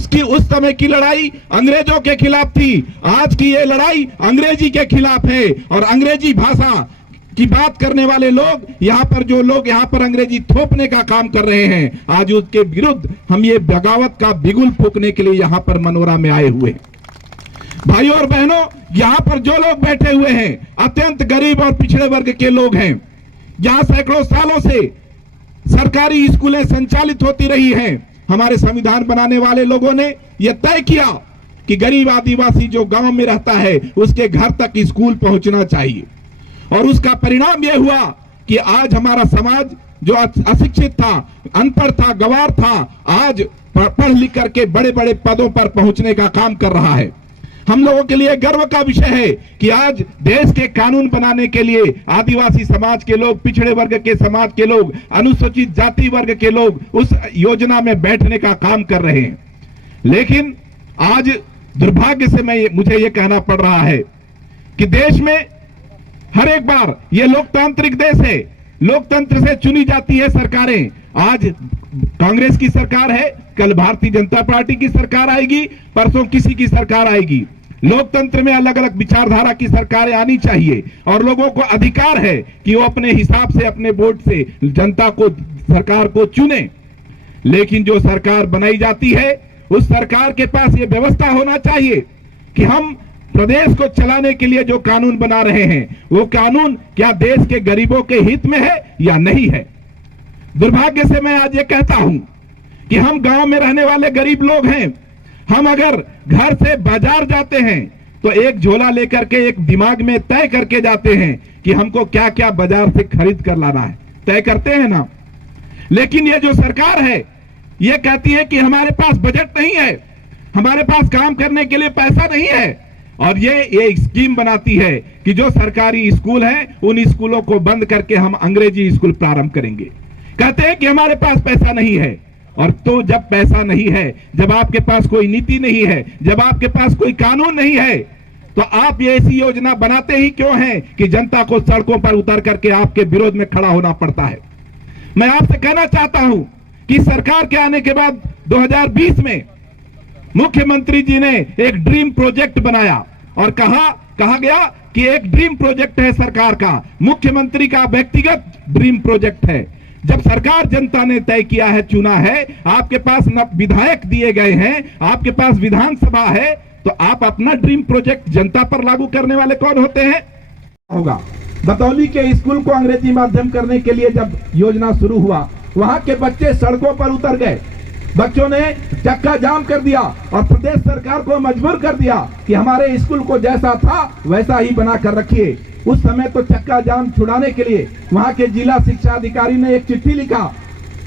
उस समय की लड़ाई अंग्रेजों के खिलाफ थी, आज की ये लड़ाई अंग्रेजी के खिलाफ है। और अंग्रेजी भाषा की बात करने वाले लोग यहाँ पर, जो लोग यहाँ पर अंग्रेजी थोपने का काम कर रहे हैं, आज उसके विरुद्ध हम ये बगावत का बिगुल फूंकने के लिए यहाँ पर मनोरा में आए हुए हैं। भाइयों और बहनों, यहाँ पर जो लोग बैठे हुए हैं अत्यंत गरीब और पिछड़े वर्ग के लोग हैं। यहाँ सैकड़ों सालों से सरकारी स्कूलें संचालित होती रही हैं। हमारे संविधान बनाने वाले लोगों ने यह तय किया कि गरीब आदिवासी जो गांव में रहता है उसके घर तक स्कूल पहुंचना चाहिए, और उसका परिणाम यह हुआ कि आज हमारा समाज जो अशिक्षित था, अनपढ़ था, गंवार था, आज पढ़ लिख करके बड़े बड़े पदों पर पहुंचने का काम कर रहा है। हम लोगों के लिए गर्व का विषय है कि आज देश के कानून बनाने के लिए आदिवासी समाज के लोग, पिछड़े वर्ग के समाज के लोग, अनुसूचित जाति वर्ग के लोग उस योजना में बैठने का काम कर रहे हैं। लेकिन आज दुर्भाग्य से मुझे ये कहना पड़ रहा है कि देश में हर एक बार, ये लोकतांत्रिक देश है, लोकतंत्र से चुनी जाती है सरकारें। आज कांग्रेस की सरकार है, कल भारतीय जनता पार्टी की सरकार आएगी, परसों किसी की सरकार आएगी। लोकतंत्र में अलग अलग विचारधारा की सरकारें आनी चाहिए और लोगों को अधिकार है कि वो अपने हिसाब से, अपने वोट से जनता को, सरकार को चुने। लेकिन जो सरकार बनाई जाती है उस सरकार के पास ये व्यवस्था होना चाहिए कि हम प्रदेश को चलाने के लिए जो कानून बना रहे हैं वो कानून क्या देश के गरीबों के हित में है या नहीं है। दुर्भाग्य से मैं आज ये कहता हूं कि हम गांव में रहने वाले गरीब लोग हैं। हम अगर घर से बाजार जाते हैं तो एक झोला लेकर के, एक दिमाग में तय करके जाते हैं कि हमको क्या क्या बाजार से खरीद कर लाना है, तय करते हैं ना। लेकिन ये जो सरकार है ये कहती है कि हमारे पास बजट नहीं है, हमारे पास काम करने के लिए पैसा नहीं है, और ये स्कीम बनाती है कि जो सरकारी स्कूल हैं उन स्कूलों को बंद करके हम अंग्रेजी स्कूल प्रारंभ करेंगे। कहते हैं कि हमारे पास पैसा नहीं है। और तो जब पैसा नहीं है, जब आपके पास कोई नीति नहीं है, जब आपके पास कोई कानून नहीं है, तो आप ये ऐसी योजना बनाते ही क्यों हैं कि जनता को सड़कों पर उतर करके आपके विरोध में खड़ा होना पड़ता है। मैं आपसे कहना चाहता हूं कि सरकार के आने के बाद 2020 में मुख्यमंत्री जी ने एक ड्रीम प्रोजेक्ट बनाया और कहा गया कि एक ड्रीम प्रोजेक्ट है सरकार का, मुख्यमंत्री का व्यक्तिगत ड्रीम प्रोजेक्ट है। जब सरकार जनता ने तय किया है, चुना है, आपके पास विधायक दिए गए हैं, आपके पास विधानसभा है, तो आप अपना ड्रीम प्रोजेक्ट जनता पर लागू करने वाले कौन होते हैं? होगा। बतौली के स्कूल को अंग्रेजी माध्यम करने के लिए जब योजना शुरू हुआ, वहां के बच्चे सड़कों पर उतर गए। बच्चों ने चक्का जाम कर दिया और प्रदेश सरकार को मजबूर कर दिया कि हमारे स्कूल को जैसा था वैसा ही बना कर रखिए। उस समय तो चक्का जाम छुड़ाने के लिए वहां के जिला शिक्षा अधिकारी ने एक चिट्ठी लिखा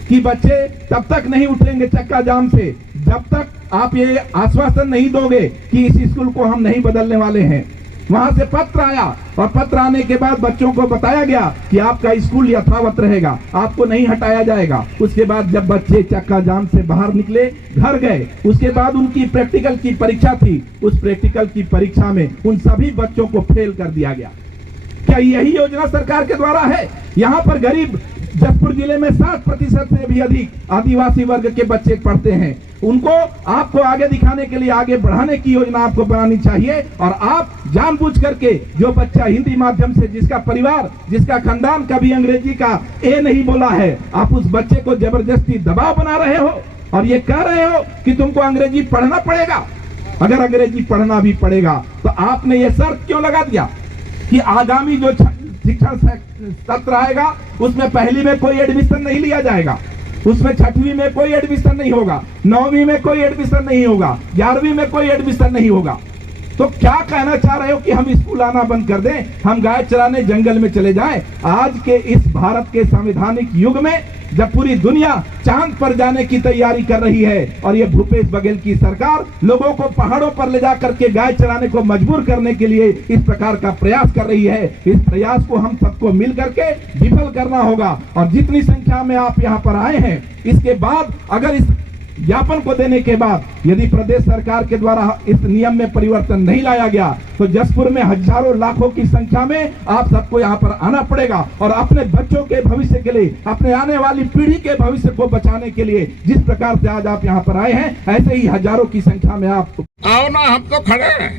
कि बच्चे तब तक नहीं उठेंगे चक्का जाम से जब तक आप ये आश्वासन नहीं दोगे कि इस स्कूल को हम नहीं बदलने वाले हैं। वहां से पत्र आया और पत्र आने के बाद बच्चों को बताया गया कि आपका स्कूल यथावत रहेगा, आपको नहीं हटाया जाएगा। उसके बाद जब बच्चे चक्का जाम से बाहर निकले, घर गए, उसके बाद उनकी प्रैक्टिकल की परीक्षा थी। उस प्रैक्टिकल की परीक्षा में उन सभी बच्चों को फेल कर दिया गया। क्या यही योजना सरकार के द्वारा है? यहाँ पर गरीब जसपुर जिले में 60% से भी अधिक आदिवासी वर्ग के बच्चे पढ़ते हैं। उनको आपको आगे दिखाने के लिए, आगे बढ़ाने की योजना आपको बनानी चाहिए। और आप जानबूझ करके जो बच्चा हिंदी माध्यम से, जिसका परिवार, जिसका खानदान कभी अंग्रेजी का ए नहीं बोला है, आप उस बच्चे को जबरदस्ती दबाव बना रहे हो और ये कह रहे हो कि तुमको अंग्रेजी पढ़ना पड़ेगा। अगर अंग्रेजी पढ़ना भी पड़ेगा तो आपने ये शर्त क्यों लगा दिया कि आगामी जो शिक्षा सत्र आएगा उसमें पहली में कोई एडमिशन नहीं लिया जाएगा, उसमें 6वीं में कोई एडमिशन नहीं होगा, 9वीं में कोई एडमिशन नहीं होगा, 11वीं में कोई एडमिशन नहीं होगा। तो क्या कहना चाह रहे हो कि हम स्कूल आना बंद कर दें, हम गाय चराने जंगल में चले जाएं? आज के इस भारत के संवैधानिक युग में जब पूरी दुनिया चांद पर जाने की तैयारी कर रही है और ये भूपेश बघेल की सरकार लोगों को पहाड़ों पर ले जा करके गाय चराने को मजबूर करने के लिए इस प्रकार का प्रयास कर रही है, इस प्रयास को हम सबको मिल करके विफल करना होगा। और जितनी संख्या में आप यहाँ पर आए हैं, इसके बाद अगर इस ज्ञापन को देने के बाद यदि प्रदेश सरकार के द्वारा इस नियम में परिवर्तन नहीं लाया गया तो जसपुर में हजारों लाखों की संख्या में आप सबको यहाँ पर आना पड़ेगा और अपने बच्चों के भविष्य के लिए, अपने आने वाली पीढ़ी के भविष्य को बचाने के लिए जिस प्रकार से आज आप यहाँ पर आए हैं, ऐसे ही हजारों की संख्या में आप आओ ना। हम तो खड़े हैं,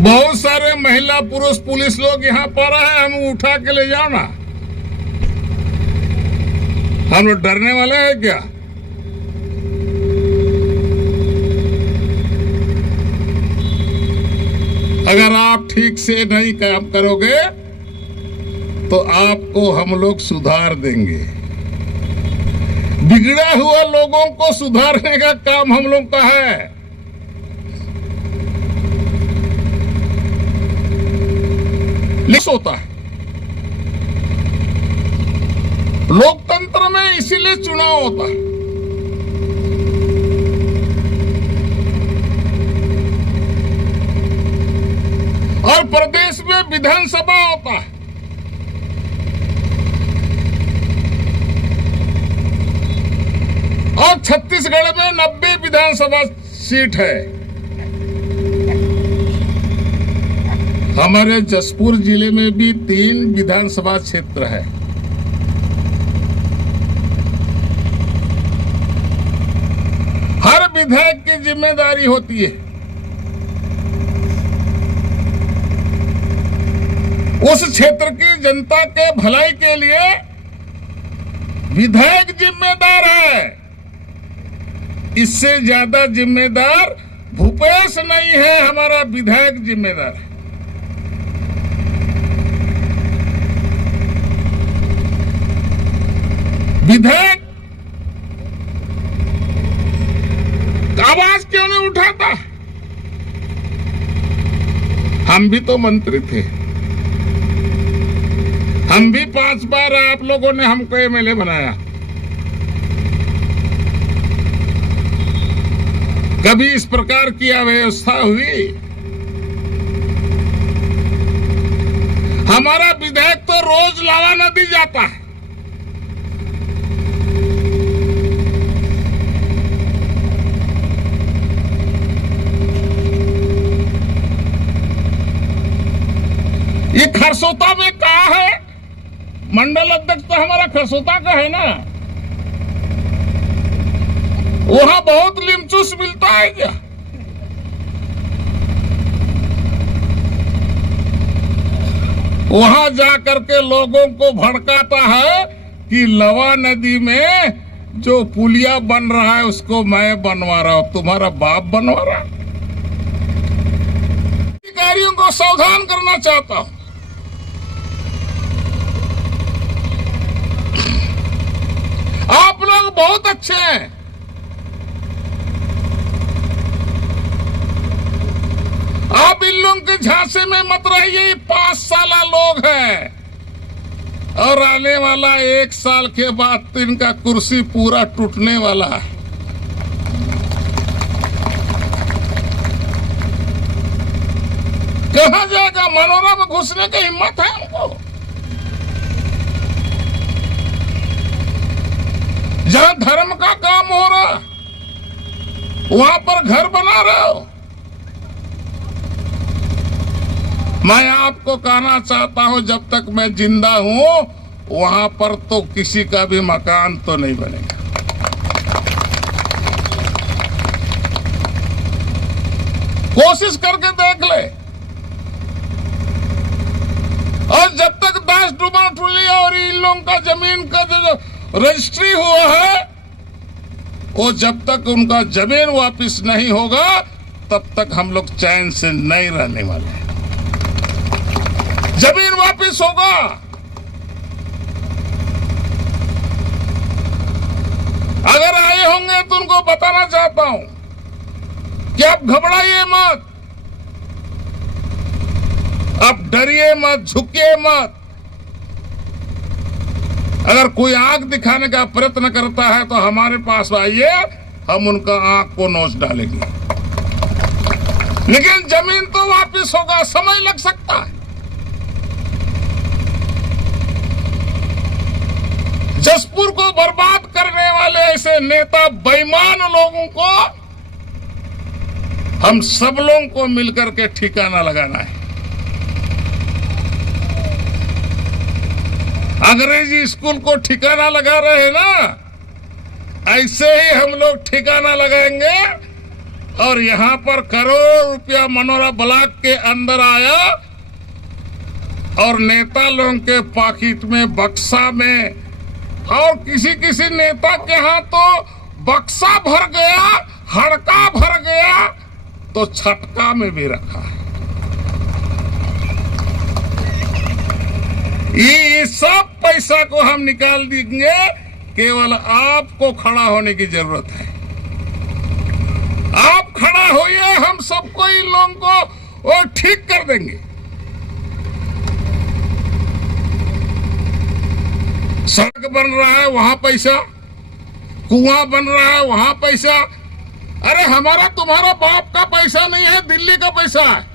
बहुत सारे महिला पुरुष पुलिस लोग यहाँ पर है, हम उठा के ले जाओ ना। हम लोग डरने वाले हैं क्या? अगर आप ठीक से नहीं काम करोगे तो आपको हम लोग सुधार देंगे। बिगड़े हुए लोगों को सुधारने का काम हम लोग का है। होता है लोकतंत्र में, इसीलिए चुनाव होता है। और प्रदेश में विधानसभा होता है। और छत्तीसगढ़ में 90 विधानसभा सीट है। हमारे जसपुर जिले में भी 3 विधानसभा क्षेत्र है। हर विधायक की जिम्मेदारी होती है उस क्षेत्र की जनता के भलाई के लिए। विधायक जिम्मेदार है, इससे ज्यादा जिम्मेदार भूपेश नहीं है, हमारा विधायक जिम्मेदार है। विधायक आवाज क्यों नहीं उठाता? हम भी तो मंत्री थे, हम भी 5 बार आप लोगों ने हमको एमएलए बनाया। कभी इस प्रकार की अव्यवस्था हुई? हमारा विधायक तो रोज लावा नदी जाता है। ये खरसोता में कहा है, मंडल अध्यक्ष तो हमारा खरसोता का है ना, वहां बहुत लिमचूस मिलता है क्या? वहां जाकर के लोगों को भड़काता है कि लवा नदी में जो पुलिया बन रहा है उसको मैं बनवा रहा हूं, तुम्हारा बाप बनवा रहा। अधिकारियों को सावधान करना चाहता हूं। आप लोग बहुत अच्छे हैं, आप इन लोगों के झांसे में मत रहिए। 5 साल लोग हैं और आने वाला 1 साल के बाद तो इनका कुर्सी पूरा टूटने वाला है। कहां जाएगा? मनोरा में घुसने की हिम्मत है हमको? जहां धर्म का काम हो रहा वहां पर घर बना रहे हो। मैं आपको कहना चाहता हूं, जब तक मैं जिंदा हूं वहां पर तो किसी का भी मकान तो नहीं बनेगा। कोशिश करके देख ले। और जब तक दास डुबा टुली और इन लोगों का जमीन का जो रजिस्ट्री हुआ है, वो जब तक उनका जमीन वापस नहीं होगा तब तक हम लोग चैन से नहीं रहने वाले। जमीन वापस होगा, अगर आए होंगे तो उनको बताना चाहता हूं कि आप घबराइए मत, आप डरिए मत, झुकिए मत। अगर कोई आंख दिखाने का प्रयत्न करता है तो हमारे पास आइए, हम उनका आंख को नोच डालेंगे। लेकिन जमीन तो वापस होगा, समय लग सकता है। जसपुर को बर्बाद करने वाले ऐसे नेता बेईमान लोगों को हम सब लोगों को मिलकर के ठिकाना लगाना है। अंग्रेजी स्कूल को ठिकाना लगा रहे हैं ना, ऐसे ही हम लोग ठिकाना लगाएंगे। और यहां पर करोड़ रुपया मनोरा ब्लॉक के अंदर आया और नेता लोगों के पॉकेट में, बक्सा में, और किसी किसी नेता के यहां तो बक्सा भर गया, हड़का भर गया, तो छटका में भी रखा है। ये सब पैसा को हम निकाल देंगे, केवल आपको खड़ा होने की जरूरत है। आप खड़ा होइए, हम सबको इन लोगों को वो ठीक कर देंगे। सड़क बन रहा है वहां पैसा, कुआं बन रहा है वहां पैसा। अरे हमारा तुम्हारा बाप का पैसा नहीं है, दिल्ली का पैसा है।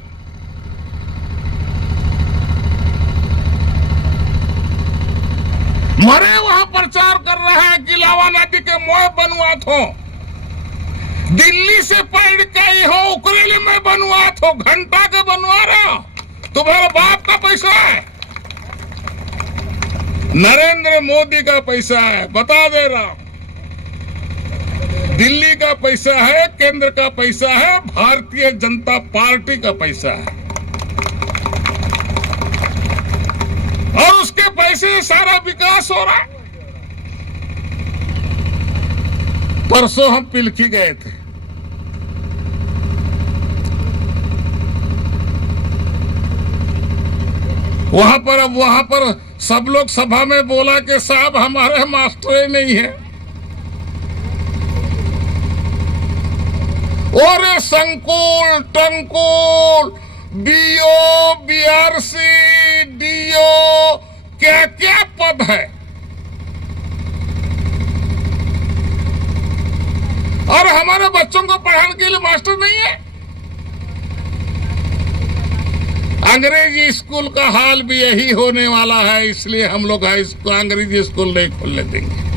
मरे वहां प्रचार कर रहा है कि लावा नदी के मोह बनवात हो, दिल्ली से पढ़ के ही हो, उकरेली में बनवात हो, घंटा के बनवा रहे हो, तुम्हारा बाप का पैसा है, नरेंद्र मोदी का पैसा है। बता दे रहा हूं, दिल्ली का पैसा है, केंद्र का पैसा है, भारतीय जनता पार्टी का पैसा है, और उसके पैसे से सारा विकास हो रहा है। परसों हम पिलखी गए थे, वहां पर सब लोग सभा में बोला कि साहब हमारे मास्टर नहीं है। और संकुल, टंकुल, बीओ, बीआरसी, डीओ, क्या क्या पद है, और हमारे बच्चों को पढ़ाने के लिए मास्टर नहीं है। अंग्रेजी स्कूल का हाल भी यही होने वाला है, इसलिए हम लोग अंग्रेजी स्कूल नहीं खोलने देंगे।